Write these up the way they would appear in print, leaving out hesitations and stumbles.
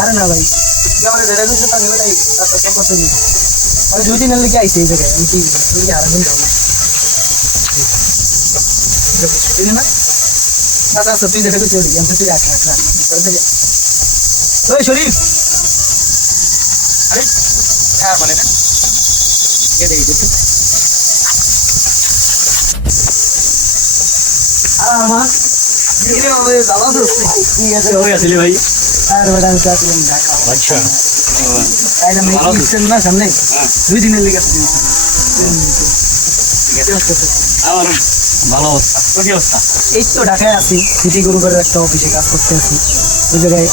আরে না ভাই আমার ধরে দিতে পারবে ভাই তার কত দিন আমি 2 দিনের লেগে আইছি এই জায়গায় আমি কি তুমি আর দিন যাবো দিন না আচ্ছা আচ্ছা তুই দেখে চলি আমি তুই রাখ রাখ রাখ ওই শরীফ আরে হ্যাঁ মানে না ये देखिए तो আমার ये ওই দাদা তো ঠিক আছে হয়ে আসলে ভাই আর বড় আনতে তুমি ঢাকা আচ্ছা তাই না আমি সিস্টেম না সামনে 2 দিনের লেগে আসছি ঠিক আছে আমার ভালো অবস্থা কি অবস্থা এই তো ঢাকায় আছি সিটি গ্রুপের একটা অফিসে কাজ করতে আছি ওই জায়গায়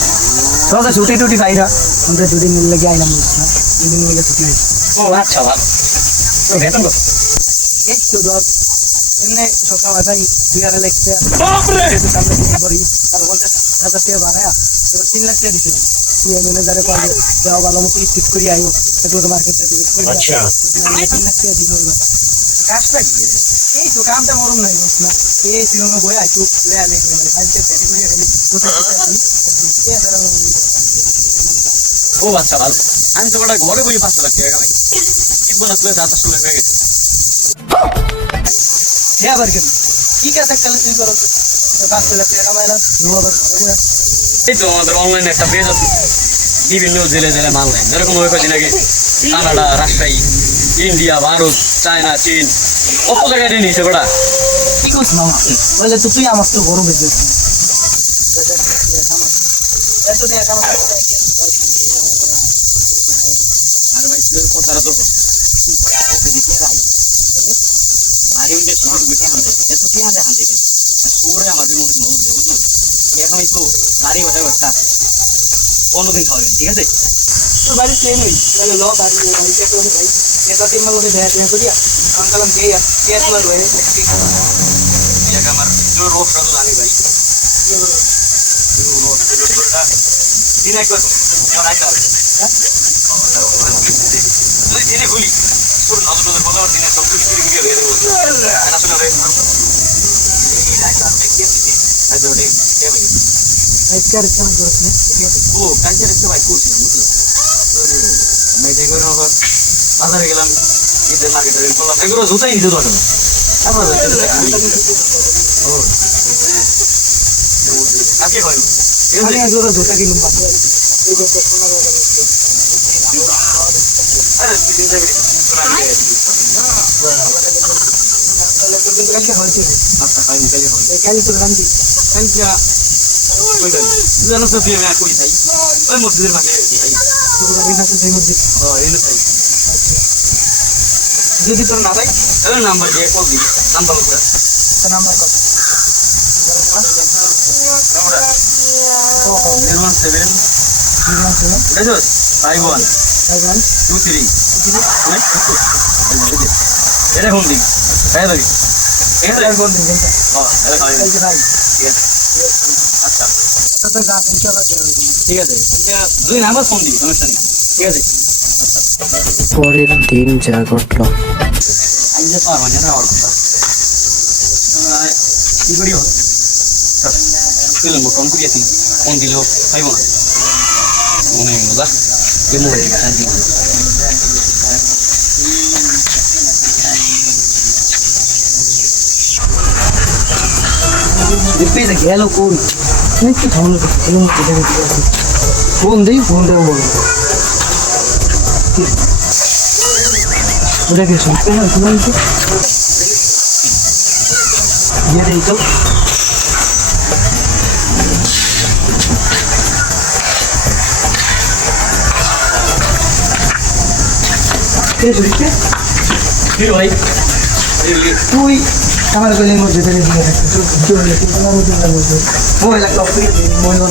সব ছুটি টুটি পাইরা আমরা 2 দিনের লেগে আইলাম বুঝছো 2 দিনের লেগে ছুটি হয়েছে ও আচ্ছা ভালো তো বেতন কত এই তো দশ এমনি সকাল আটাই বিয়ারে লাগছে বাপরে সামনে কিছু করি আর বলতে টাকা দিয়ে বানায়া এবার 3 লাখ টাকা দিতে তুই ম্যানেজারে কল যাও ভালো মতো স্টিচ করি আইও একটু মার্কেটে দিতে আচ্ছা 3 লাখ টাকা দিল এবার কাজ লাগবে এই তো কামটা মরম নাই বস না এই সিনেমা বই আইতো লে আলে মানে ফাইলতে রেডি করে গেলি কোথায় ও আচ্ছা ভালো আমি তো বড় ঘরে বই 5 লাখ টাকা কামাই কি বলছ তুই 7 লাখ হয়ে গেছে क्या बार क्यों ठीक है तक कल तुम करो तो बात से लगे ना मैंने नो बार এই তো আমাদের অনলাইনে একটা পেজ আছে বিভিন্ন জেলে জেলে মাল নেয় যেরকম ওই কদিন আগে Canada Rajshahi India Bharat China চীন কত জায়গায় নিয়েছে ওটা কি করছ মামা বলে তো তুই আমার তো বড় বিজনেস এত টাকা কামাই আরে ভাই তুই কথাটা তো দিতে রাই মারি উঠে শুরু বিটে আনতে এত কি আনতে আনতে কেন সুরে আমার বিমোর নদু দেব তো এখন এই তো গাড়ি ওটা একটা অন্যদিন খাওয়াবেন ঠিক আছে তো বাড়ি প্লেন হই তাহলে লো গাড়ি হই কে করে ভাই এটা টিম মাল দেয়া দেয়া করিয়া কাম কালাম দেয়া কেস মাল হয়ে ঠিক জায়গা আমার जो रोड का तो जानी भाई ये रोड का दिन एक बार और आइता তুই দিনে খুলি তোর নজর নজর বলার দিনে সব কিছু ফিরে গিয়ে হয়ে যাবে আসলে রে এই লাইট আর দেখি আজ ওরে কে ভাই কালচার কেমন করছ না ও কালচার একটা ভাই করছিলাম বুঝলি আরে মেজে করে আবার বাজারে গেলাম ঈদের মার্কেটে গেলাম এগুলো জুতাই নিতে দরকার আবার ও আজকে হয় আমি এগুলো জুতা কিনুম বাবা এই যে সোনা বাবা আরে দিন যাবে তোরা আমি কালকে হয়েছে আচ্ছা কাল মুকালে হবে কাল তো রান্দি কালকে কই গেল জানো তো তুই আমি কই যাই ওই মসজিদের মাঠে যাই তো গাড়ি আছে সেই মসজিদ হ্যাঁ এই নাই আচ্ছা যদি তোর না ভাই তাহলে নাম্বার দিয়ে কল দিবি নাম্বার উপরে তো নাম্বার কত নাম্বার 07 07 51 23 এটা কোন দিক এই দিক এটা কোন দিক হ্যাঁ এটা খাই ঠিক আছে আচ্ছা তো যা ইনশাআল্লাহ ঠিক আছে দুই নাম্বার ফোন দিবি সমস্যা নেই ঠিক আছে পরের দিন যা ঘটলো আইলে পারবা না আর কথা কি করিও ফিল্ম কোন করিয়াছি কোন দিল পাইব না মনে মজা কেমন আজি Depois aquela cor, nem que fala, eu não sei o que é. Onde eu vou? Udah biasa, kan cuma itu. Dia ada itu. Kiri baik. Kiri. Kamar ko lang mo dito ni dito. Jole, kamar mo dito mo. Mo la coffee mo no.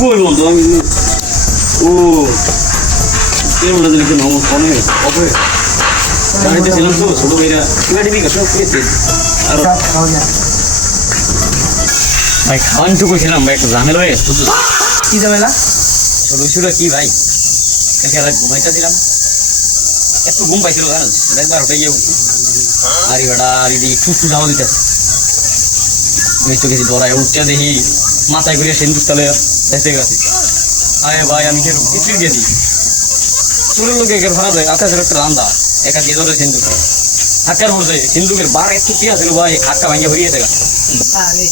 Mo no আমি ও কেমন লাগে যে নমস কোনে ওপরে গাড়িতে ছিলাম তো ছোট ভাইরা গাড়ি দিকে সব পেতে আর ভাই খাওয়ান টুকু ছিলাম ভাই একটু ঝামেলা হয়ে গেছে কি ঝামেলা ছোট কি ভাই কালকে রাত ঘুমাইতেছিলাম একটু ঘুম পাইছিল জানো একবার উঠে গিয়ে আরে বেটা আরে দি টুটু যাও দিতেছে আমি তো কিছু ডরাই উঠতে দেখি মাথায় করে সিন্দুক তলে দেখতে গেছি আরে ভাই আমি কেন কিছুই গেছি চুরের লোকে একের ভাড়া যায় আকাশের একটা রান্দা একা দিয়ে ধরে সিন্ধুক হাক্কার মধ্যে সিন্ধুকের বার একটু কি আছে ভাই হাক্কা ভাঙিয়ে ভরিয়ে দেখা আরে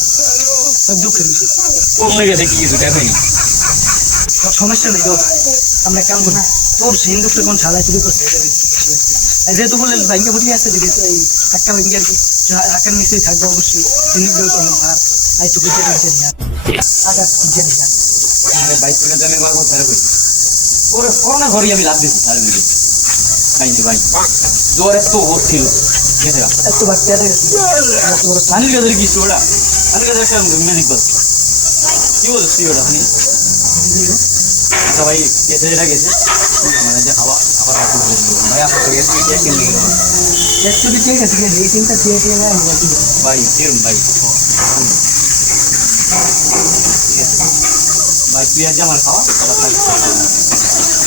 সব দুঃখের বিষয় কমনে গেছে কি কিছু টাকা নেই তোর সমস্যা নেই তো আমরা এক কাম করি তোর সিন্ধুকটা কোন ছালাই চুরি করছে যেহেতু বললেন ব্যাংকে ভরিয়ে আছে যদি এই হাক্কা ব্যাংকে আর কি হাক্কার নিশ্চয়ই থাকবে অবশ্যই সিন্ধুক দেওয়া করবেন আর আই চুকি চেয়ে আচ্ছা খুঁজে নিয়ে আরে বাইক করে জানে বার কথা কই ওরে করোনা ঘরে আমি লাভ দিছি সারা মিলে খাইনি ভাই জোর এত হচ্ছিল গেছে একটু বাড়তে আছে পানির গাছের কিছু ওটা পানির গাছের একটা ম্যাজিক বল কি বলছিস তুই ওটা সবাই গেছে এটা গেছে আমাদের যে খাওয়া আবার রাখতে ভাই আপনার তো গেছে কিনে একটু চেয়ে গেছে এই তিনটা চেয়ে চেয়ে না ভাই কিরম ভাই ভাই তুই আজ আমার খাওয়া আবার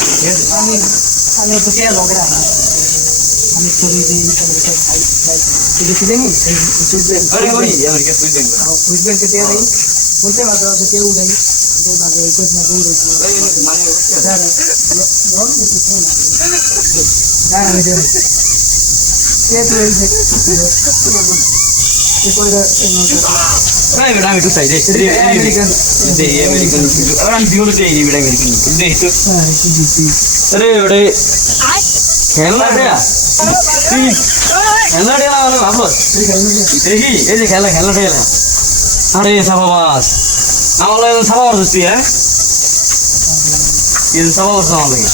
ঠিক আছে আমি আমি তো কে লগে রাখা আমি চলে দিই খাই খাই দেখি দেনি চুজবেন আরে ওই আমেরিকা তুই দেখ চুজবেন কে দেয়া নেই বলতে মাত্র আছে কেউ নাই তো লাগে এই কোচ না কেউ রইছে মানে স্যার বল কিছু না না আমি দেব কে তো এই যে এই করে ভাই বেটা আমি তো চাই রে আমেরিকান দে আমেরিকান আর আমি দিওলো চাই রে বেটা আমেরিকান দে তো হ্যাঁ সিজিসি আরে বেটা খেলনা রে তুই খেলনা রে না মানে ভাবো দেখি এই যে খেলনা রে আরে সাবাবাস আমার লাগে সাবাবাস হচ্ছে হ্যাঁ এই সাবাবাস আমার লাগে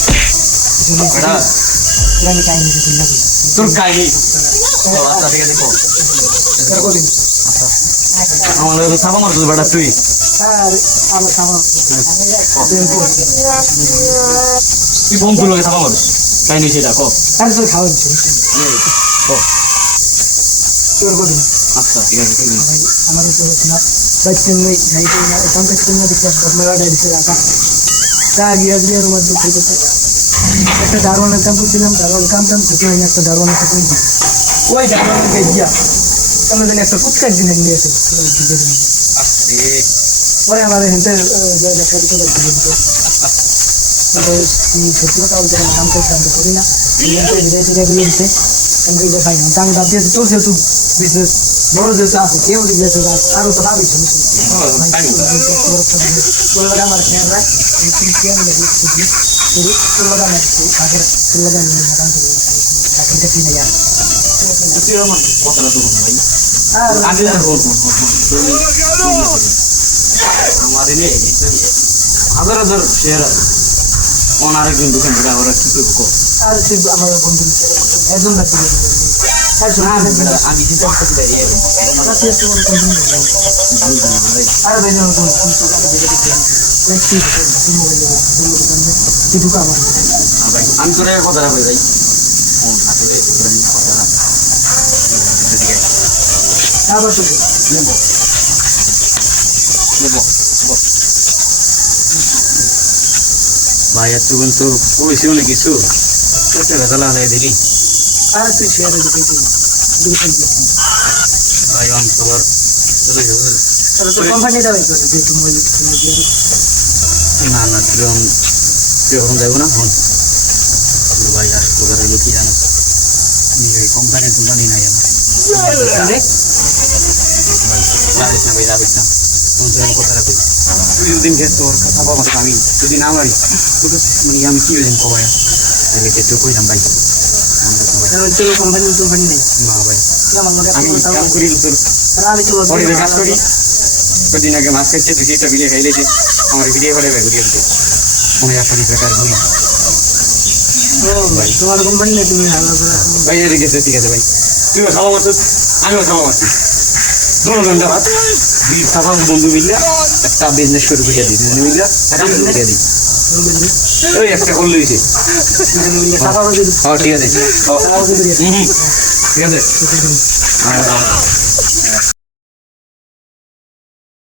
বেটা আমি কাই নিতে লাগি তোর কাহিনী আচ্ছা ঠিক আছে দেখো করবেন আমার লাগে সাবা মারছ বেটা তুই আর আমার খাওয়া তুই বোম তুলো সাবা মারছ কাহিনী সেটা কো আর তো খাওয়া দিচ্ছি কো তোর করবেন আচ্ছা ঠিক আছে ঠিক আছে আমাদের তো না बच्चे में नहीं तो ना काम करते हैं दिक्कत मेरा डैडी से आका ता गया गया रूम में फिर तो একটা দারোয়ানের কাম করছিলাম দারোয়ান কাম ছুটি হয়ে একটা দারোয়ানের সাথে ওই দারোয়ানকে গিয়া আমরা জানি একটা কুৎকার দিন নিয়ে এসে আরে পরে আমাদের হেঁটে দেখা দিতে লাগছে সত্যি কথা বলতে কাম করতে আমরা করি না ধীরে ধীরে গিয়েছে আমি দেখাই না আমি ভাবছি তোর যেহেতু বিজনেস বড় যেহেতু আছে কেউ বিজনেস আরও তো ভাবি আমার খেয়াল রাখ তুই আমার কথাটা তো ভাই আর আগে আর বল আমার এনে হাজার হাজার শেয়ার আছে কোন আরেকজন দোকান থেকে ওরা কি করবো আর তুই আমার বন্ধু একজন রাখতে আমি চিন্তা করতে পারি আর ভাই আমি তোর কথাটা বলি ভাই আসলে কথাটা আবার শুধু নেব নেব ভাই এত কিন্তু কমেছিল না কিছু ভেতলা হলে দিলি আর তুই শেয়ারে দিতে ভাই আমি সবার চলে যাবো তাহলে তো কোম্পানিটা ভাই করে যে তুমি না না তুই এখন যাবো না হন ভাই আর কোথায় রইলো কি জানো আমি ওই কোম্পানির দোকানই নাই আমার ভাই যাবিস না ভাই যাবিস না তোমার তো কথাটা কই তুই যদি খেয়ে তোর কথা বলতো আমি যদি না মারি তোকে মানে আমি কি হইলাম কবাই আমি তো কইলাম ভাই তো কোম্পানি নেই না ভাই আমার লোকে আমি কাম করি তোর আমি তো পরে কাজ করি কদিন আগে মাছ খাইছে তুই একটা বিলিয়ে খাইলেছে আমার ভিডিও করে ভাই ঘুরিয়ে দিতে মনে একটা বেকার ঘুরি তোমার কোম্পানি নেই তুমি হালা করে ভাই এদিকে গেছে ঠিক আছে ভাই তুইও খাওয়া মারছ আমিও খাওয়া মারছি দুজন হাত দুই খাওয়া বন্ধু মিললে একটা বিজনেস শুরু করে দিই দুজনে মিললে একটা শুরু করে দিই ওই একটা করলে দিছে হ্যাঁ ঠিক আছে ঠিক আছে